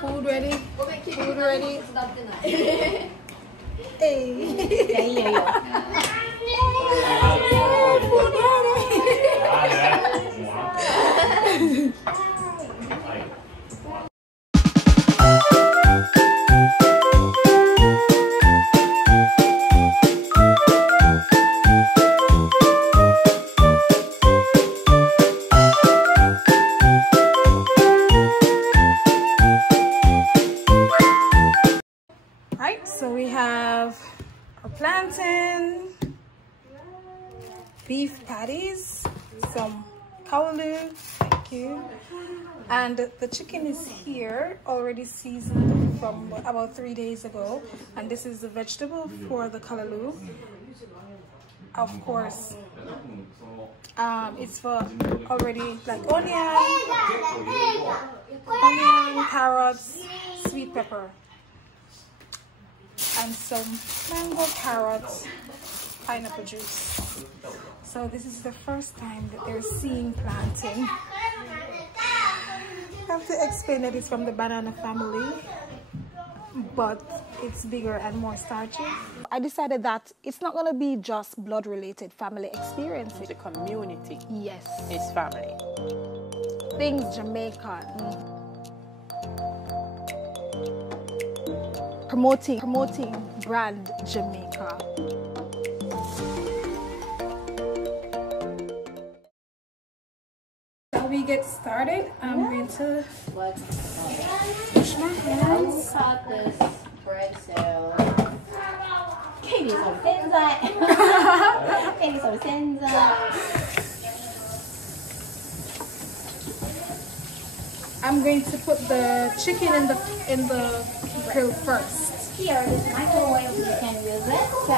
Food ready? Food ready? Hey. Food ready. So we have our plantain, beef patties, some kawalu, thank you, and the chicken is here already seasoned from about 3 days ago, and this is the vegetable for the kawalu. Of course, it's for already like onion, carrots, sweet pepper, and some mango, carrots, pineapple juice. So this is the first time that they're seeing plantain. I have to explain that it's from the banana family, but it's bigger and more starchy. I decided that it's not gonna be just blood-related family experiences. The community. Yes. It's family. Things Jamaican. Promoting brand Jamaica. So we get started. I'm going to wash my hands. Cut this bread so Katie some sensei. Katie some sensei. I'm going to put the chicken in the grill first. Here, this microwave you can use it. So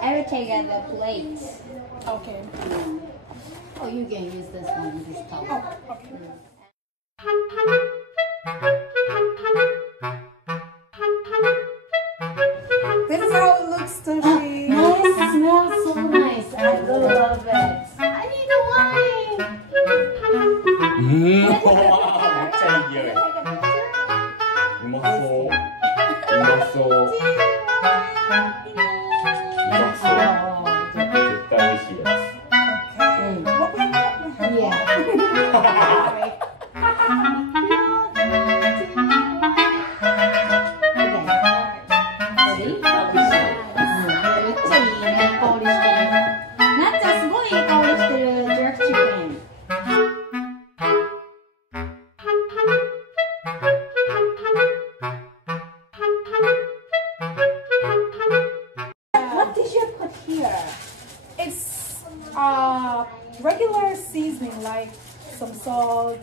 I will take out the plate. Okay. Oh, you can use this one, this top. Oh, okay. This is how it looks, Toshi. Nice, it smells so nice. I love it. I need the wine. Regular seasoning like some salt,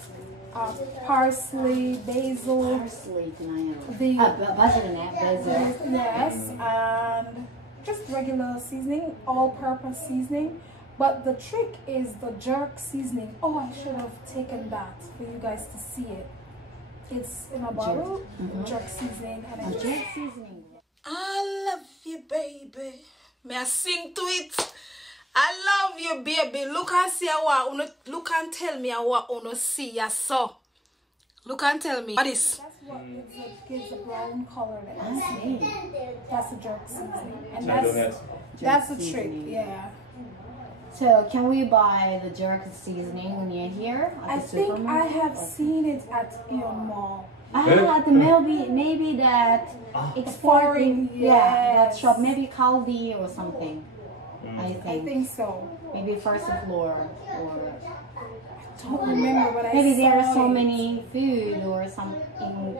parsley, basil. Parsley, basil. Yes, and just regular seasoning, all-purpose seasoning. But the trick is the jerk seasoning. Oh, I should have taken that for you guys to see it. It's in a bottle, jerk seasoning, and it's jerk seasoning. I love you, baby. May I sing to it? I love you, baby. Look and see what look and tell me what uno see ya so. Look and tell me. What is? That's what gives a brown color. That's a jerk seasoning, and that's the trick. Yeah. So can we buy the jerk seasoning near here? I think I have seen it at Ion Mall. At the maybe that exporting. Yeah, that shop. Maybe Caldi or something. I think so. Maybe first floor or I don't remember, but maybe there are so many food or something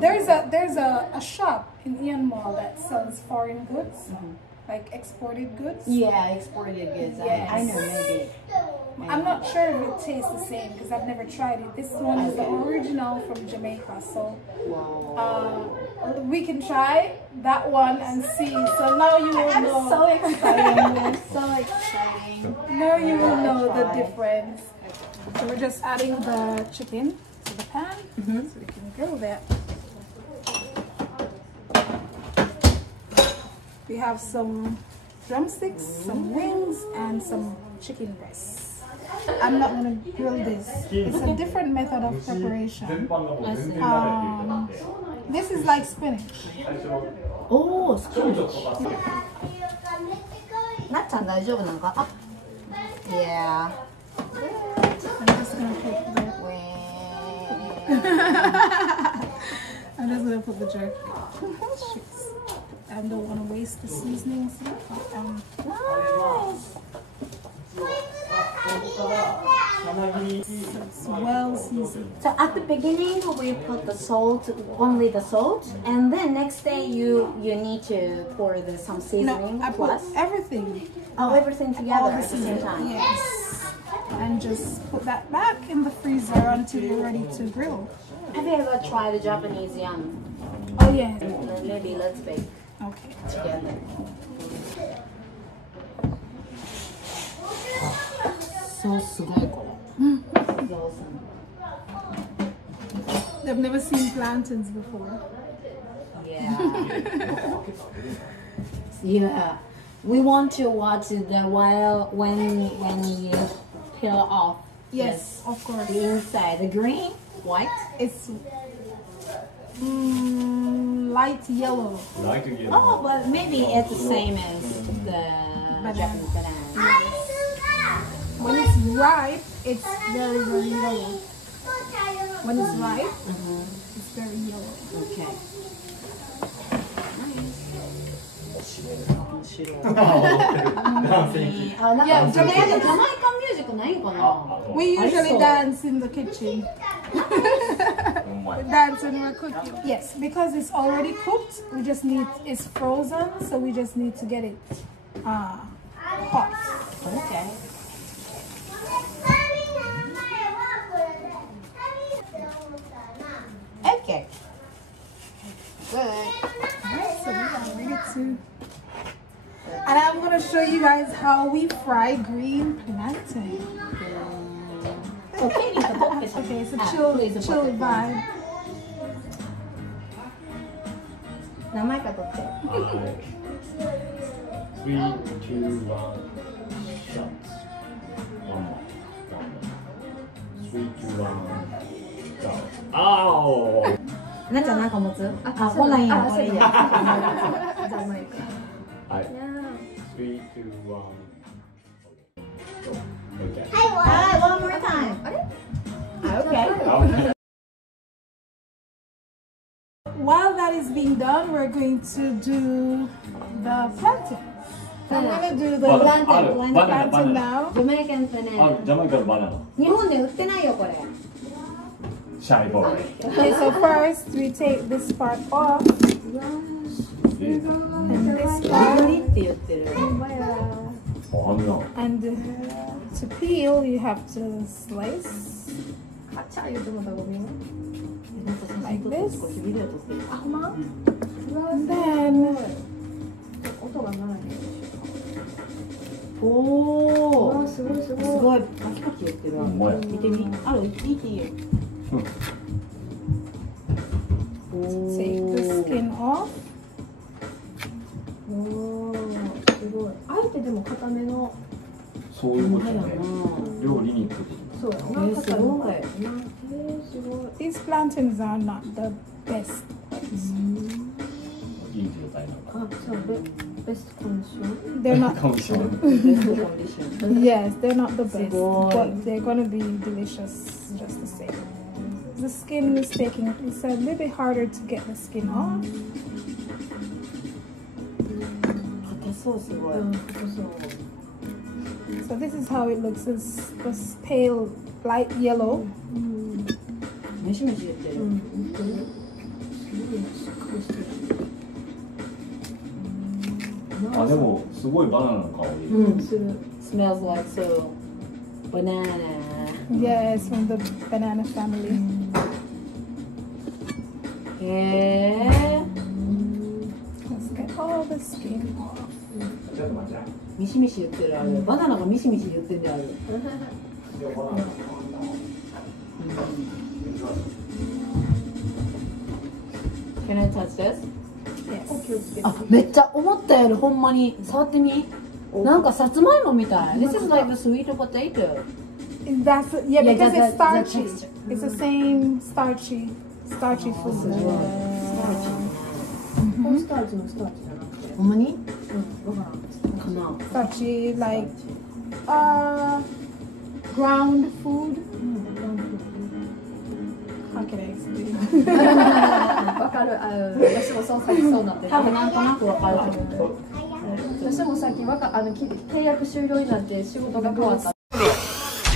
that there's a shop in Ion Mall that sells foreign goods, like exported goods. Yeah, exported goods. Yes. I know maybe. I'm not sure if it tastes the same because I've never tried it. This one is the original from Jamaica, so we can try that one and see. So now you will know. I'm so excited. So exciting. Now you will know the difference. So we're just adding the chicken to the pan so we can grill that. We have some drumsticks, some wings, and some chicken breasts. I'm not gonna grill this. It's a different method of preparation. This is like spinach. Oh, spinach. なっちゃん大丈夫なんか？あ、Yeah. I'm just gonna put the I'm just gonna put the jerk. I don't want to waste the seasonings. Nice. It's well seasoned. So at the beginning we put the salt, only the salt, and then next day you need to pour some seasoning No, I put plus everything. Oh, everything together All the at the same seasoning. time. Yes. And just put that back in the freezer until you're ready to grill. Have you ever tried the Japanese yam? Oh yeah. Maybe let's bake Okay. together. So sweet. Awesome. They've never seen plantains before. Yeah. Yeah. We want to watch the when you peel off. Yes, of course. The inside, the green, white. It's light yellow. Light yellow. Oh, but maybe it's the same as the Japanese banana. When it's ripe, it's very, very yellow. When it's ripe, it's very yellow. Okay. Yeah, Jamaican music ないんかな? We usually dance in the kitchen. We dance when we're cooking. Yes, because it's already cooked. We just need it's frozen, so we just need to get it hot. Okay. Okay. Good. Alright, so we are ready to. And I'm gonna show you guys how we fry green plantain. Okay, Okay, it's a chill vibe. 名前かとって。3, 2, 1, shot. One more. 3, 2, 1, down. Ow! なっちゃんなんか持つ？あ、こんなんいいや。これいいや。はい。3, 2, 1. Okay. Hi, one more time. Okay. While that is being done, we're going to do the plantain. So I'm gonna do the plantain now. Jamaican あ、 banana. ジャマイカのバナナ。日本で売ってないよこれ。シャイボーイ。 Okay, so first we take this part off and this part. って言ってる。あんな。 And to peel, you have to slice like this. And then おお。すごいすごい。すごいパキパキ言ってるわ。ほんまや。見てみ。ある、いいよ。take the skin off. おー、すごい。あえてでも固めの。そういうことね。料理に行く。そうやな。すごい。すごい。 These plantains are not the best. いい状態なのか。あ、そう、ベストコンディション。 They're not. かもしれない。 Yes, they're not the best, Boy. but they're gonna be delicious just the same. The skin is taking. It's a little bit harder to get the skin off. 硬そうすごい。うん、そう。 So this is how it looks. It's this pale, light yellow. メシメシ言ってる。うん、本当に。すごいしっかりしてる。あ、でもすごいバナナの香り。うん、する。 Smells like so banana. Yeah, it's from the banana family. へえ。 Let's get all the skin off. ミシミシ言ってるある。バナナがミシミシ言ってるんである。Can I touch this? Yes. あ、めっちゃ思ったよりほんまに触ってみ。なんかさつまいもみたい。This is like a sweet potato. That's yeah, because the it's starchy. texture. It's the same starchy food. コーンスターチのスターチじゃなくて、ほんまにわからん。かな Starchy like ground food. How can I explain? わかる。私もそうさっきそうなってる。多分なんとなくわかると思う。私もさっき契約終了になって仕事が変わった。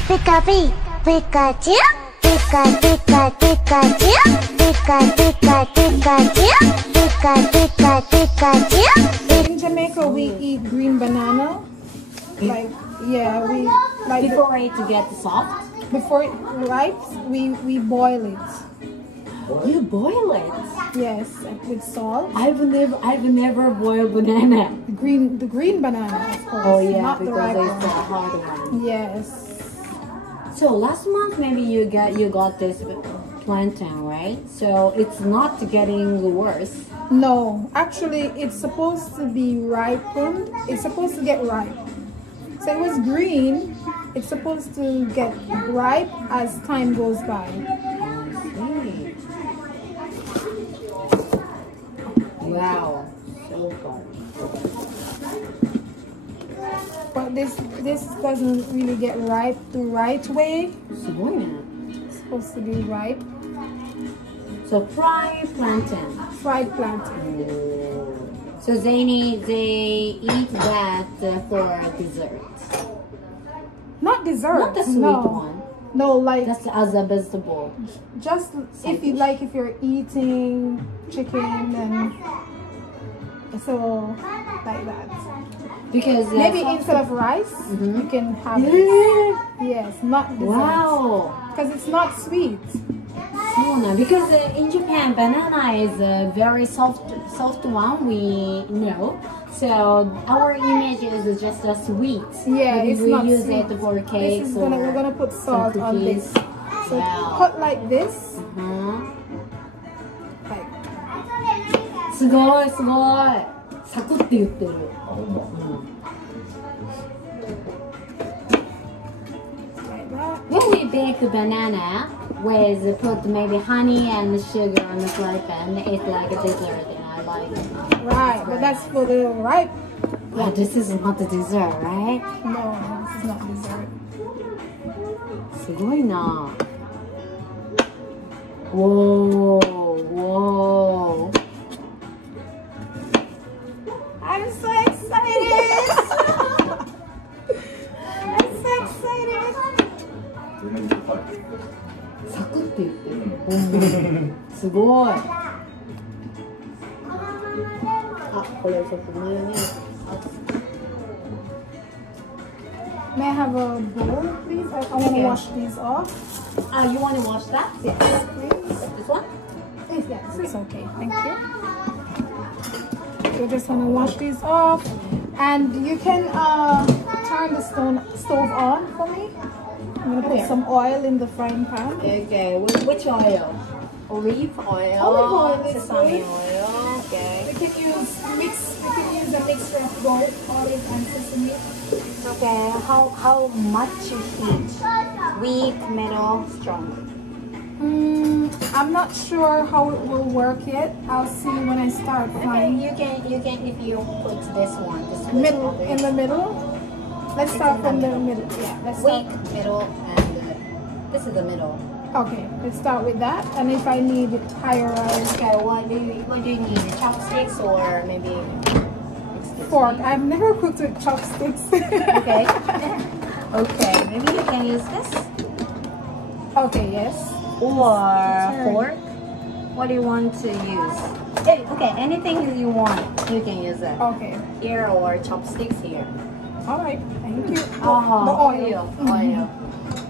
ピカピピカチュウピカピカピカチュウピカピカピカチュウピカピカピカチュウ In Jamaica, we eat green banana. Like yeah, we like Before it to get soft, before it ripes, we boil it. you boil it. Yes, with salt. I've never boiled banana. The green banana, of course. Oh yeah, not the because ripe it's a one. hard one. Yes. So last month maybe you got this plantain, right? So it's not getting worse. No, actually, it's supposed to be ripened. It's supposed to get ripe. So it was green. It's supposed to get ripe as time goes by. Wow, so far. But this doesn't really get ripe the right way. すごいね。 It's supposed to be ripe. So fried plantain. Fried plantain. So they eat that for dessert. Not dessert. Not the sweet no. one. No, like That's as a vegetable. just if you like, if you're eating chicken and so like that. Because Maybe instead of rice, Mhm. you can have it. Yes, not dessert. Wow. Because it's not sweet. So nice. Because in Japan, banana is a very soft one. We know. So our image is just a sweet. Yeah, Maybe it's we not use sweet. it for This cakes is or we're gonna put salt on cookies. this. So Wow. cut like this. Like すごいすごい。サクって言ってる。あ、ほんま。 like that. When we bake banana with put maybe honey and sugar on the fry pan, it's like a dessert and I like it. Right, but that's for the ripe. But this is not the dessert, right? No, this is not dessert. すごいな。Whoa, whoa. I'm so excited! I'm so excited! 全然高い。サクって言ってる。すごい。あ、これちょっとマヨネーズ。 May I have a bowl, please? I want to Okay. wash these off. You want to wash that? Yes, please. This one? Yes, it's okay. Thank you. So just want to wash these off. And you can turn the stove on for me. I'm going to put some oil in the frying pan. Okay, which oil? Olive oil. Olive oil is Sesame good. oil. Okay. We can use a mixture of both olive and sesame. Okay. How much heat? Weak, middle, strong. I'm not sure how it will work yet. I'll see when I start Okay, frying. you can if you put this one, Middle, in the middle. Let's start from the middle. Yeah, let's start. weak, middle, and this is the middle. Okay, let's start with that. And if I need it higher, I'll Okay, what do you need? Chopsticks or maybe fork. I've never cooked with chopsticks. Okay. Okay, maybe you can use this Okay, yes. or Sure. fork. What do you want to use? Okay, anything you want, you can use it Okay. here or chopsticks here. All right. Thank you. Oh, The oil. oil.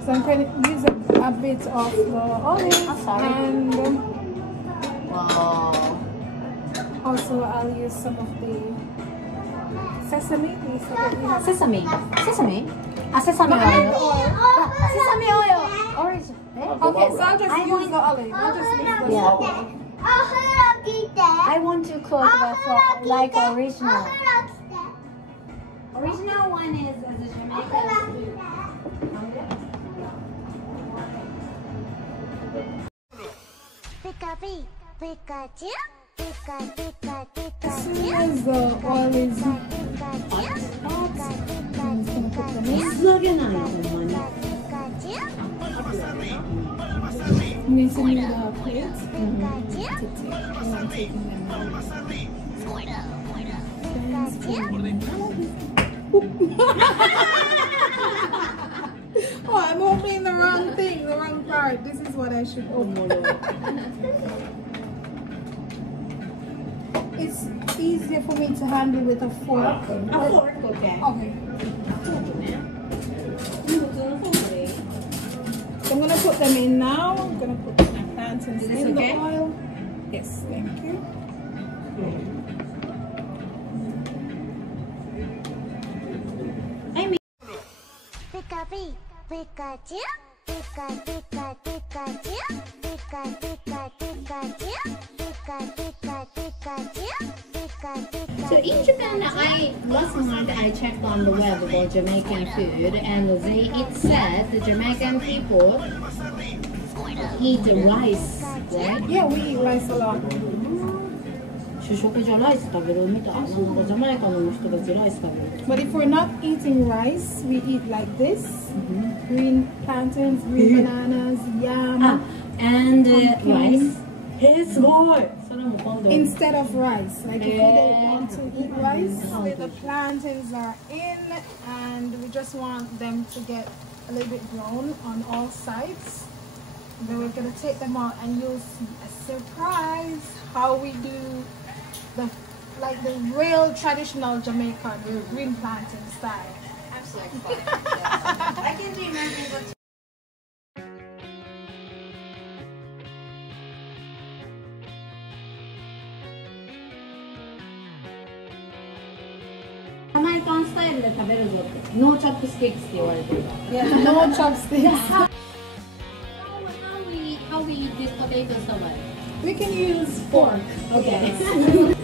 So I'm going to use a bit of the olive. Oh, sorry. And Wow. also I'll use some of the sesame. So that we have Sesame. Sesame? Sesame the oil. oil. Sesame oil. Orange. Okay, so I'll just use the olive. I'll just use the Yeah. olive. I want to cook with like original. Original one is the Jamaican. Pika-pee, Pikachu, Pika-pika, As soon Pikachu, as the oil is hot, I'm just gonna put them in. 水揚げないほんまに。 Pikachu, I'm using the plate Pikachu, to take. And I'm taking them out. Oh, I'm opening the wrong thing, the wrong part. This is what I should open. It's easier for me to handle with a fork. あ、フォーク OK。 Okay. フォークね。普通のフォークでいい？ So I'm gonna put them in now. I'm gonna put my plantains Is this in okay? the oil. Yes, thank you. Pika-pee, Pikachu, Pika-pika, Pikachu, Pika-pika, Pikachu, Pika-pika, Pikachu, Pika-pika. So in Japan, last month I checked on the web about Jamaican food, and it said the Jamaican people eat rice, right? Yeah, we eat rice a lot. 主食じゃライス食べるみたい。なんかジャマイカの人たちライス食べる。 But if we're not eating rice, we eat like this: green plantains, green bananas, yam. Ah, and Pumpkin. rice. すごい。それも今度。 Instead of rice, like if we don't want to eat rice, the plantains are in, and we just want them to get a little bit brown on all sides. Then we're gonna take them out, and you'll see a surprise how we do the real traditional Jamaican green plantain style. I'm so excited. Yes. I can imagine what. ジャマイカンスタイルで食べるぞって。ノーチョップスティックスって言われてる。 Yeah, no chopsticks. How we eat this potato salad? We can use fork. Okay. I'm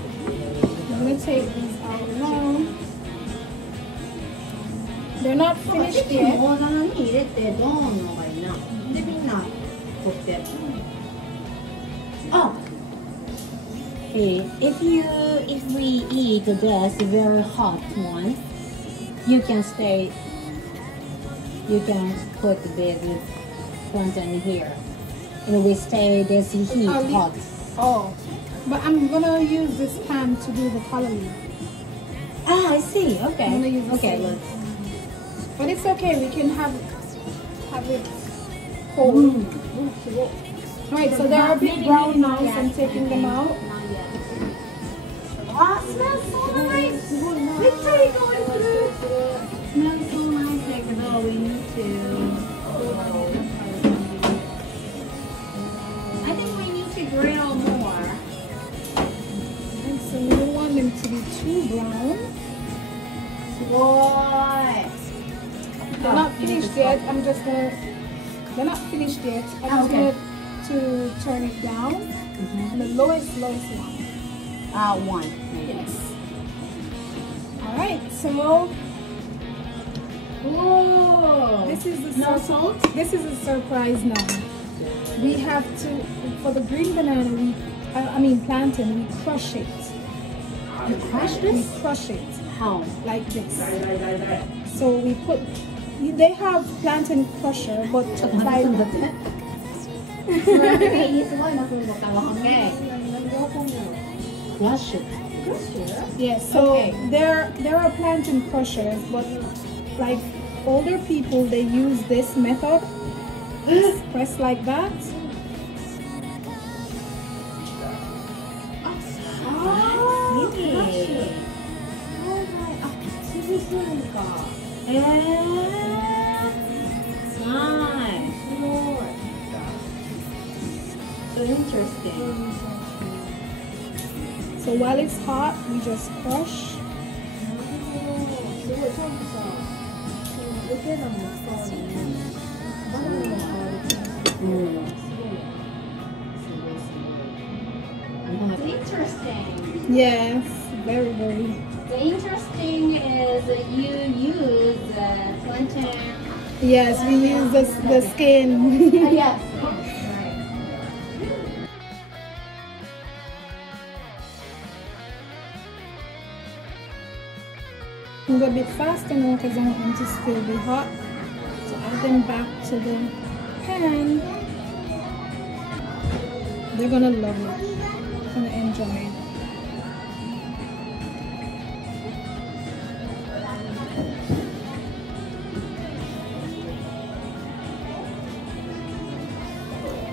gonna take these out now. They're not ポ finished テト yet. の大皿に入れてドーンのがいいな。でみんな取って。あ。If we eat this very hot one, you can put the big plantain here. And we stay this heat I'll leave- hot. Oh, but I'm gonna use this pan to do the coloring. Ah, I see. I'm Okay. gonna use this Okay. one. But it's okay. We can have it cold. Alright, so they're a bit brown now, so I'm taking them out. Ah, smells so nice. Literally going through. Smells so nice. Like, no, we need to. I think we need to grill more. And so we don't want them to be too brown. Boy. They're not finished yet. They're not finished yet. I'm just Okay. going to turn it down. The lowest one. One. Yes. Alright, so Whoa. this is the No salt? This is a surprise now. We have to, for the green banana, plantain, we crush it. You crush We this? crush it How? like this. So we put, they have plantain crusher, but by Crush it. yes, so Okay. there are plantain crushers, but like older people, they use this method. Press like that. Nice. So interesting. So while it's hot, we just crush. Interesting. Yes, very, very. The interesting is that you use plantain. Yes, we use the skin. Yes. can go a bit faster now because I want them to still be hot. So add them back to the pan. They're gonna love it. They're gonna enjoy it.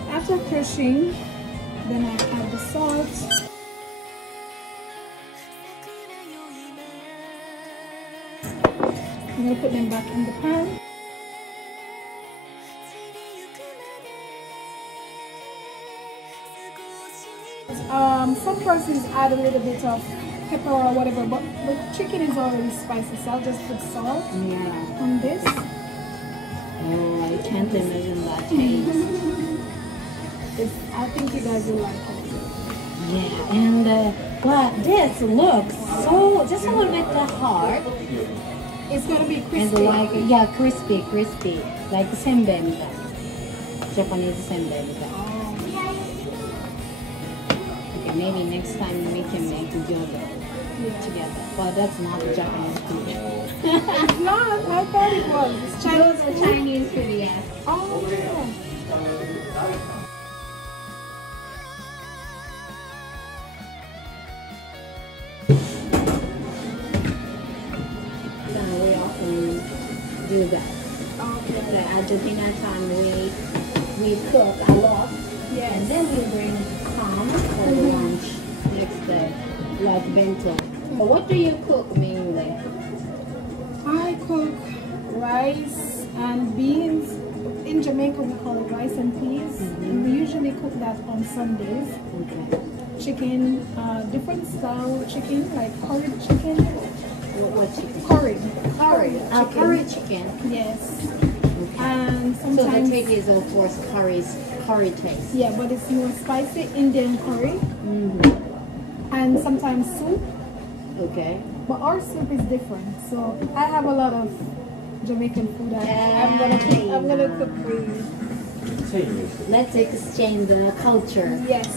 After crushing, then I add the salt. I'm gonna put them back in the pan. Some persons add a little bit of pepper or whatever, but the chicken is already spicy, so I'll just put salt on this. Oh, I can't imagine that taste. I think you guys will like it. Yeah, and but this looks so just a little bit hard. It's gonna be crispy. And like, yeah, crispy, like senbei mitai. Japanese senbei mitai. Okay, maybe next time we can make gyozan together. Well, that's not Japanese food. It's not. I thought it was. It's Chinese food. Chinese food, yes. Oh. We often do that. Okay. Like at dinner time, we cook a lot, Yes. and then we bring some for lunch next day, like bento. But what do you cook mainly? I cook rice and beans. In Jamaica, we call it rice and peas. And we usually cook that on Sundays. Okay. Chicken, different style chicken, like curried chicken. What chicken? Curried. Curry chicken. Yes. Okay. And So the sometimes, trick is of course curry taste. yeah, but it's more spicy, Indian curry. Mm-hmm. And sometimes soup. Okay. But our soup is different. So I have a lot of Jamaican food I'm gonna cook for you. Let's exchange the culture. Yes.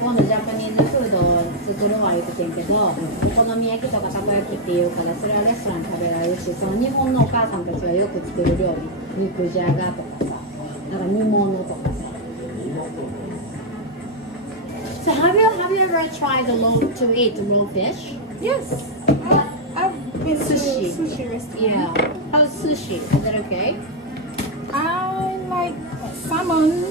今度ジャパニーズフードを作るわ言ってんけど、お好み焼きとかたこ焼きっていうからそれはレストランで食べられるし、その日本のお母さんたちがよく作る料理、肉じゃがとかさ、だから煮物とかさ。So have you ever tried to eat raw fish? Yes. I've been to Sushi. sushi restaurant. Yeah. How's sushi? Is that okay? I like salmon.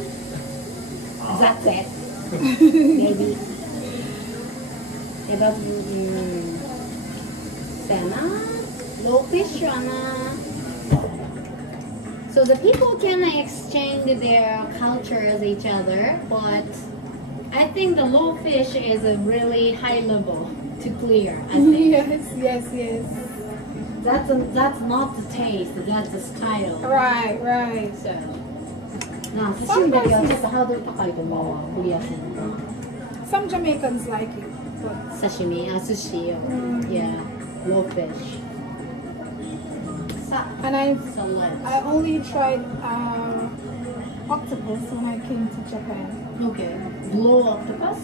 That's it. Maybe. But salmon, raw fish, so the people can exchange their cultures each other, but I think the raw fish is a really high level to clear. I think Yes. that's not the taste, that's the style. Right. So. なあ、寿司だけはちょっとハードル高いと思うわ、クリアするの。 Some Jamaicans like it, but 刺身、sushi, yeah, raw fish. and I So only tried octopus when I came to Japan. okay, raw octopus.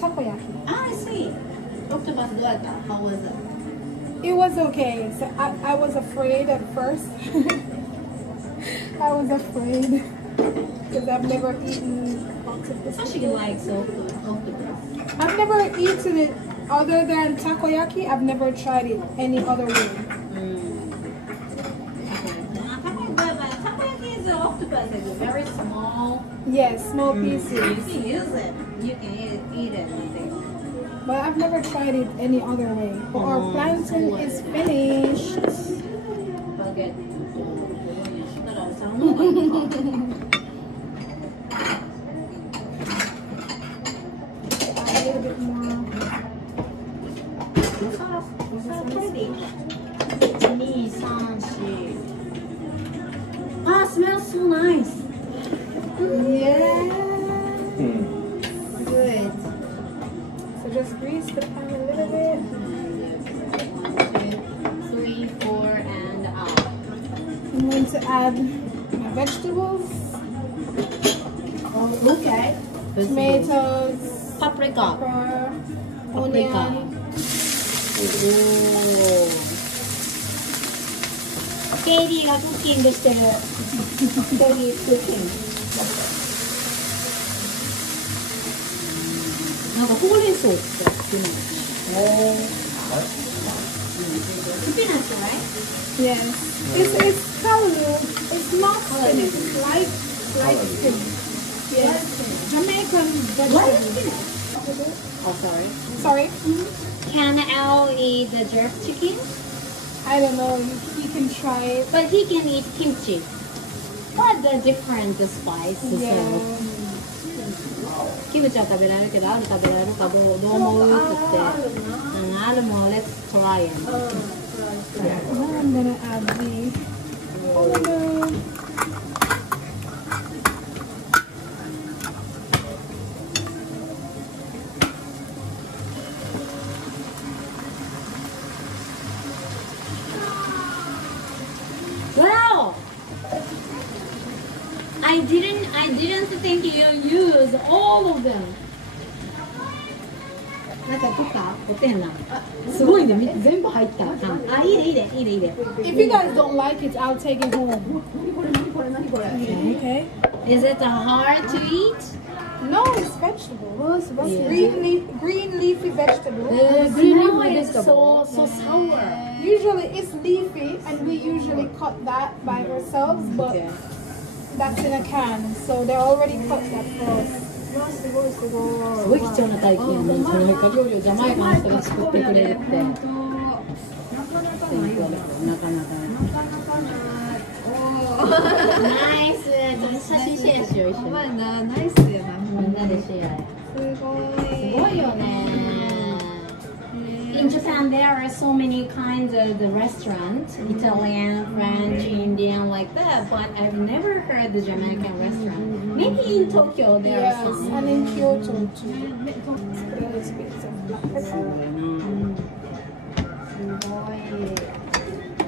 Takoyaki. Ah, I see. Octopus どうやった? How was it? It was okay. So I was afraid at first. I was afraid because I've never eaten octopus. Sashi likes octopus. I've never eaten it other than takoyaki. I've never tried it any other way. Takoyaki is octopus. It's very small. Yes, small pieces. You can use it. You can eat it. But I've never tried it any other way. But our plantain is finished. Forget. A little bit more. So pretty. 1, 2, 3, 4. Ah, smells so nice. Yeah. Good. So just grease the pan a little bit. 1, 2, 3, 4, and up. I'm going to add my vegetables, Okay. tomatoes, Paprika. pepper, onion, ケイリーがクッキングしてる。ケイリークッキング。なんかほうれん草って好きなの。スピナッチ、right? Yes. It's callaloo. It's not spinach. It's like spinach. Yes. Jamaican vegetable. Oh, sorry. Sorry. Can Al eat the jerk chicken? I don't know. You can try it. But he can eat kimchi. What the different spices? Yeah. キムチは食べられるけど、アル食べられるかどう思うって言って、アルも let's try it. Now I'm gonna add the callaloo. Wow! I didn't think you use all of them. なんかとかおてんな。すごいね、全部入った。あ、いいね。 If you guys don't like it, I'll take it home. Okay. Is it hard to eat? No, it's vegetable. Yeah. Green leafy vegetable. Green leafy vegetable. So sour. Usually it's leafy, and we usually cut that by ourselves, but Okay. that's in a can, so they already cut that for us. すごい貴重な体験やね。ジャマイカ料理をジャマイカの人が作ってくれるって。なかなか。ナイス。写真シェアしよう一緒に。ナイスやな。みんなでシェア。すごいよね。In Japan, there are so many kinds of the restaurants, Italian, French, Indian, like that. But I've never heard the Jamaican restaurant. Maybe in Tokyo there Yes, are some. and in Kyoto too. Let's put a little bit of black pepper.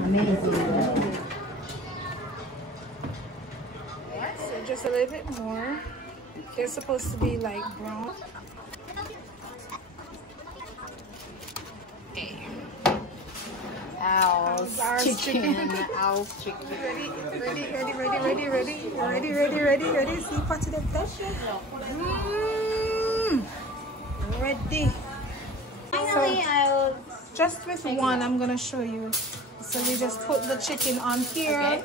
Amazing. So just a little bit more. They're supposed to be like brown. Owl's chicken. Owl's chicken. Ready. See, part of the flesh. Ready. Finally, I'll. Just with one, I'm gonna show you. So you just put the chicken on here. Okay.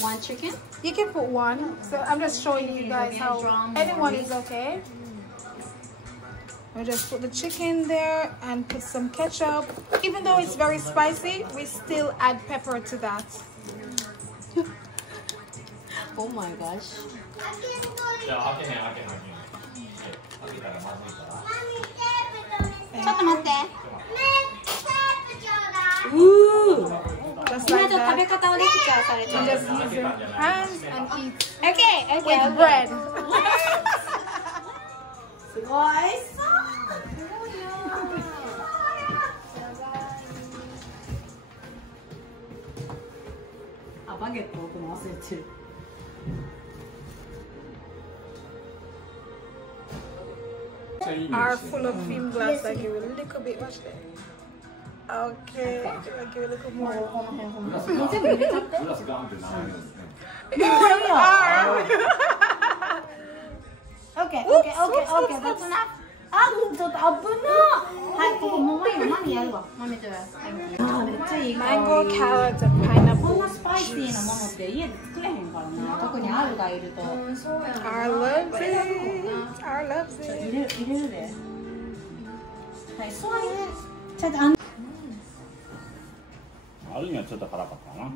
One chicken. You can put one. So I'm just showing you guys how anyone is okay. We just put the chicken there and put some ketchup. Even though it's very spicy, we still add pepper to that. Oh my gosh. ちょっと待って。Just 今 like ちょっと食べ that. 方をレクチャーされて And る。 just use your hands and eat Okay, with bread. すごい。あ、バゲット置くの忘れてる。Are full of cream glass. I give it a little bit. Watch that. Okay, I give it a little more. 全部入れちゃって。グラスガンって並べるんですね。Okay, that's enough. あ、ちょっと危な。はい、ここもういいよ。マミやるわ。マミとやる。あ、めっちゃいい香り。 Mango, carrot, and こん pineapple. なスパイシーなものって家で作れへんからな。特にアルがいると。I love it. I love 入 it. れるで。はい、そういう。ちょっとあん。あるにはちょっと辛かったな。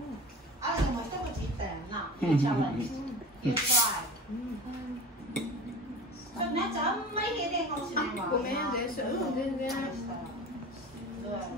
あ、でも一口いったやんな。You try. ちょっとなっちゃんあんまり入れてんかもしれないわ。ごめんでしょ。全然。どうやろう。